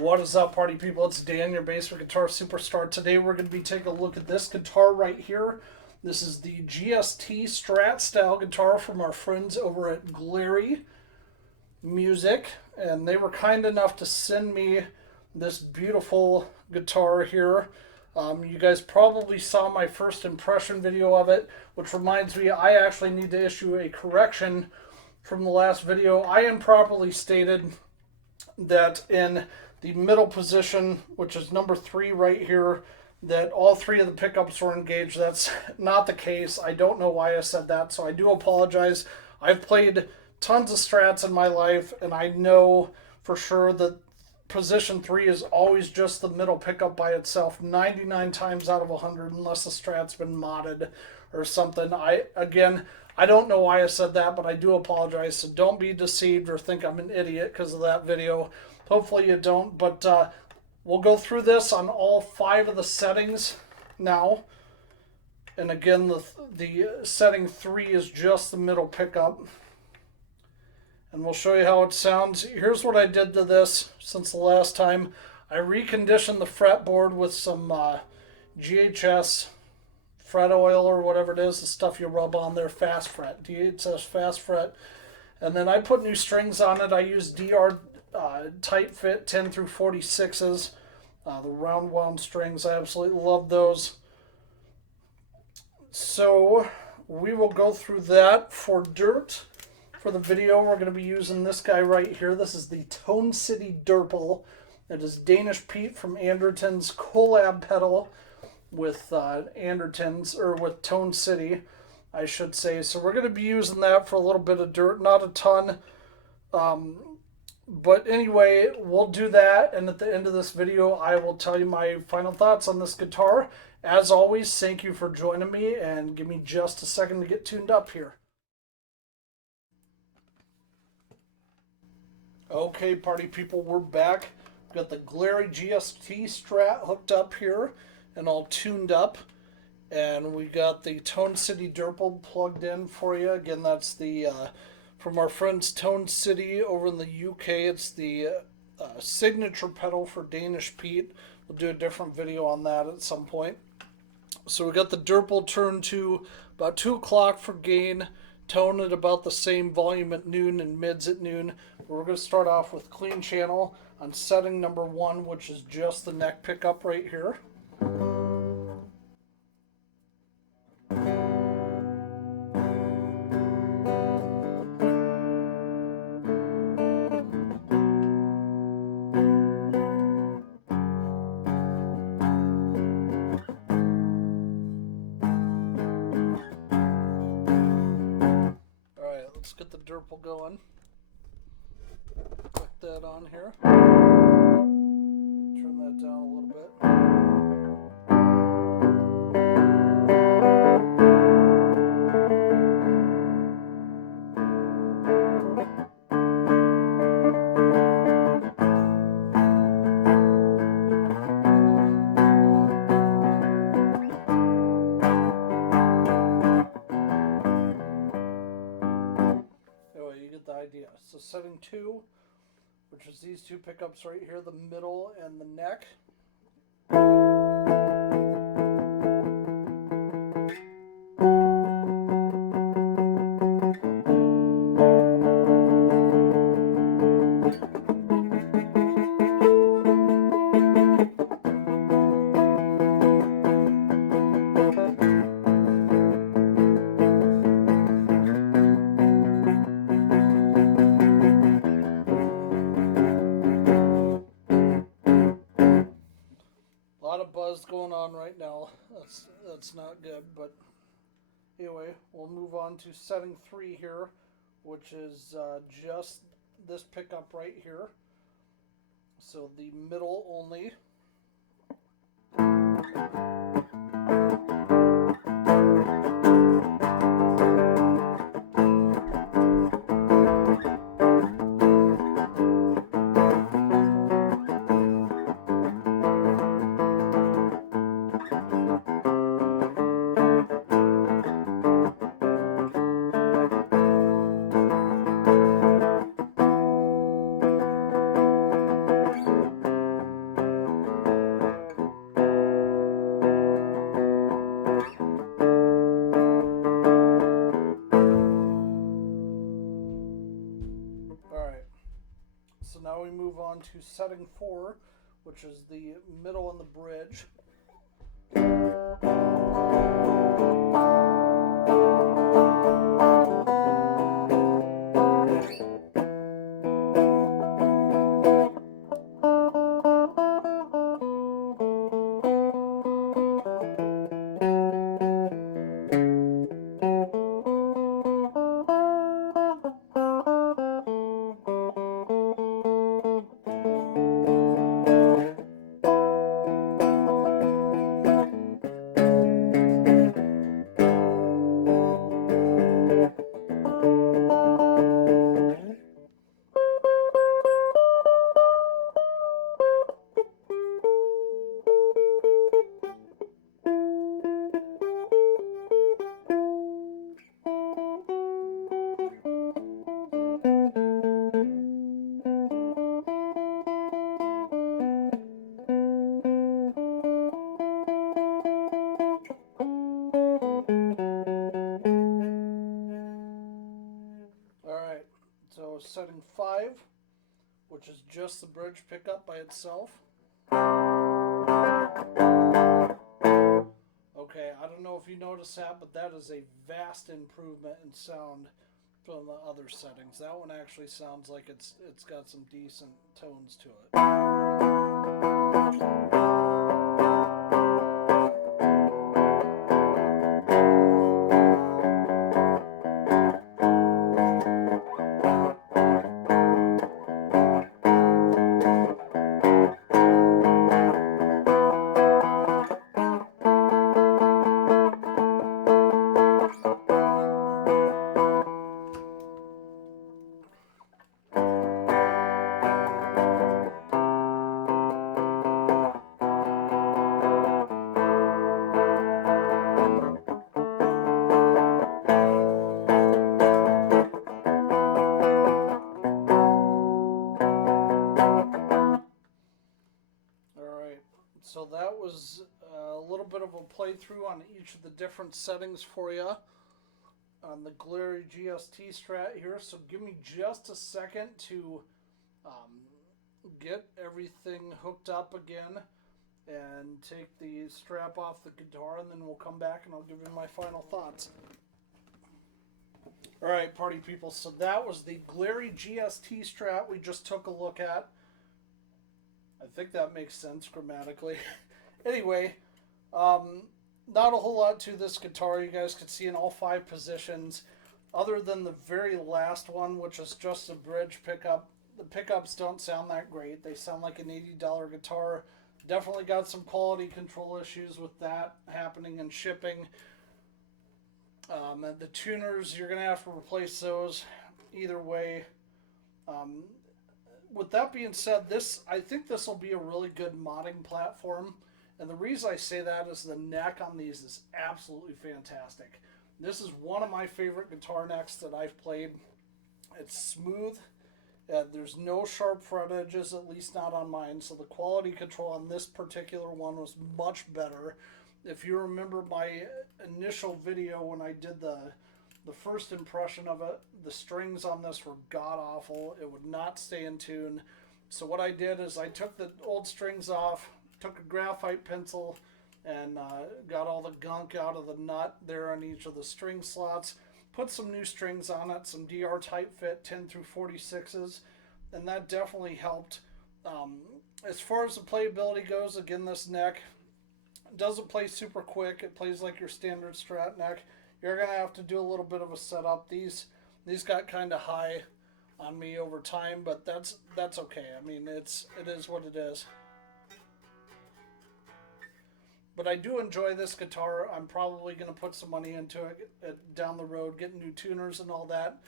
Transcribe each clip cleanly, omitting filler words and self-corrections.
What is up, party people? It's Dan, your basement guitar superstar. Today we're going to be taking a look at this guitar right here. This is the GST Strat style guitar from our friends over at Glarry Music, and they were kind enough to send me this beautiful guitar here. You guys probably saw my first impression video of it, which reminds me I actually need to issue a correction from the last video. I improperly stated that in the middle position, which is number 3 right here, that all 3 of the pickups were engaged. That's not the case. I don't know why I said that, so I do apologize. I've played tons of strats in my life, and I know for sure that position 3 is always just the middle pickup by itself 99 times out of 100, unless the strat's been modded or something. I don't know why I said that, but I do apologize, so don't be deceived or think I'm an idiot because of that video. Hopefully you don't, but we'll go through this on all 5 of the settings now. And again, the setting 3 is just the middle pickup. And we'll show you how it sounds. Here's what I did to this since the last time. I reconditioned the fretboard with some GHS fret oil or whatever it is, the stuff you rub on there, fast fret, DHS fast fret. And then I put new strings on it. I used DR tight fit 10 through 46s, the round wound strings. I absolutely love those. So we will go through that. For dirt for the video, we're going to be using this guy right here. This is the Tone City Durple. It is Danish Pete from Anderton's collab pedal with Anderton's, or with Tone City, I should say. So we're going to be using that for a little bit of dirt, not a ton. But anyway, we'll do that, and at the end of this video, I will tell you my final thoughts on this guitar. As always, thank you for joining me, and give me just a second to get tuned up here. Okay, party people, we're back. We've got the Glarry GST Strat hooked up here and all tuned up. And we got the Tone City Durple plugged in for you. Again, that's the from our friends Tone City over in the UK. It's the signature pedal for Danish Pete. We'll do a different video on that at some point. So we got the Durple turned to about 2 o'clock for gain, tone at about the same volume at noon and mids at noon. We're going to start off with clean channel on setting number 1, which is just the neck pickup right here. Let's get the Durple going. Click that on here. Turn that down a little bit. Idea. So setting 2, which is these 2 pickups right here, the middle and the neck. Going on right now. That's not good, but anyway, we'll move on to setting 3 here, which is just this pickup right here. So the middle only. to setting 4, which is the middle and the bridge. Alright, so setting 5, which is just the bridge pickup by itself. Okay, I don't know if you noticed that, but that is a vast improvement in sound from the other settings. That one actually sounds like it's got some decent tones to it. So that was a little bit of a playthrough on each of the different settings for you on the Glarry GST Strat here. So give me just a second to get everything hooked up again and take the strap off the guitar, and then we'll come back and I'll give you my final thoughts. Alright, party people, so that was the Glarry GST Strat we just took a look at. I think that makes sense grammatically. Anyway, not a whole lot to this guitar. You guys could see in all 5 positions, other than the very last one, which is just a bridge pickup. The pickups don't sound that great. They sound like an $80 guitar. Definitely got some quality control issues with that happening and shipping. The tuners, you're going to have to replace those either way. With that being said, I think this will be a really good modding platform. And the reason I say that is the neck on these is absolutely fantastic. This is one of my favorite guitar necks that I've played. It's smooth. There's no sharp fret edges, at least not on mine. So the quality control on this particular one was much better. If you remember my initial video when I did the first impression of it, the strings on this were god-awful. It would not stay in tune. So what I did is I took the old strings off, took a graphite pencil, and got all the gunk out of the nut there on each of the string slots, put some new strings on it, some DR tight fit 10 through 46s, and that definitely helped. As far as the playability goes, again, this neck doesn't play super quick. It plays like your standard Strat neck. You're going to have to do a little bit of a setup. These got kind of high on me over time, but that's okay. I mean, it is what it is. But I do enjoy this guitar. I'm probably going to put some money into it down the road, getting new tuners and all that.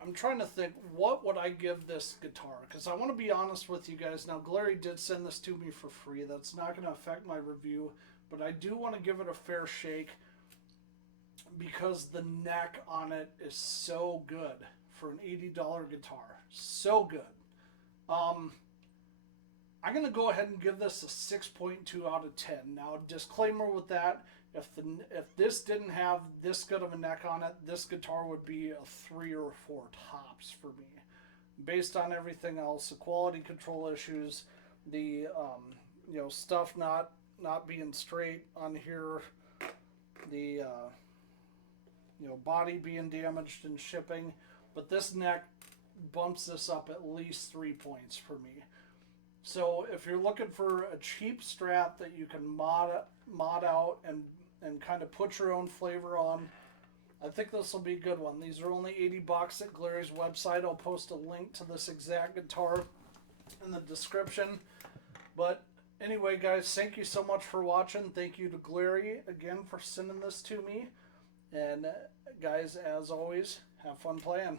I'm trying to think, what would I give this guitar? Because I want to be honest with you guys. Now, Glarry did send this to me for free. That's not going to affect my review, but I do want to give it a fair shake, because the neck on it is so good for an $80 guitar. So good. I'm going to go ahead and give this a 6.2 out of 10. Now, disclaimer with that, if this didn't have this good of a neck on it, this guitar would be a 3 or 4 tops for me. based on everything else, the quality control issues, the stuff not being straight on here, the body being damaged in shipping, but this neck bumps this up at least 3 points for me. So if you're looking for a cheap Strat that you can mod out and kind of put your own flavor on, I think this will be a good one. These are only $80 at Glarry's website. I'll post a link to this exact guitar in the description. But anyway, guys, thank you so much for watching. Thank you to Glarry again for sending this to me. And guys, as always, have fun playing.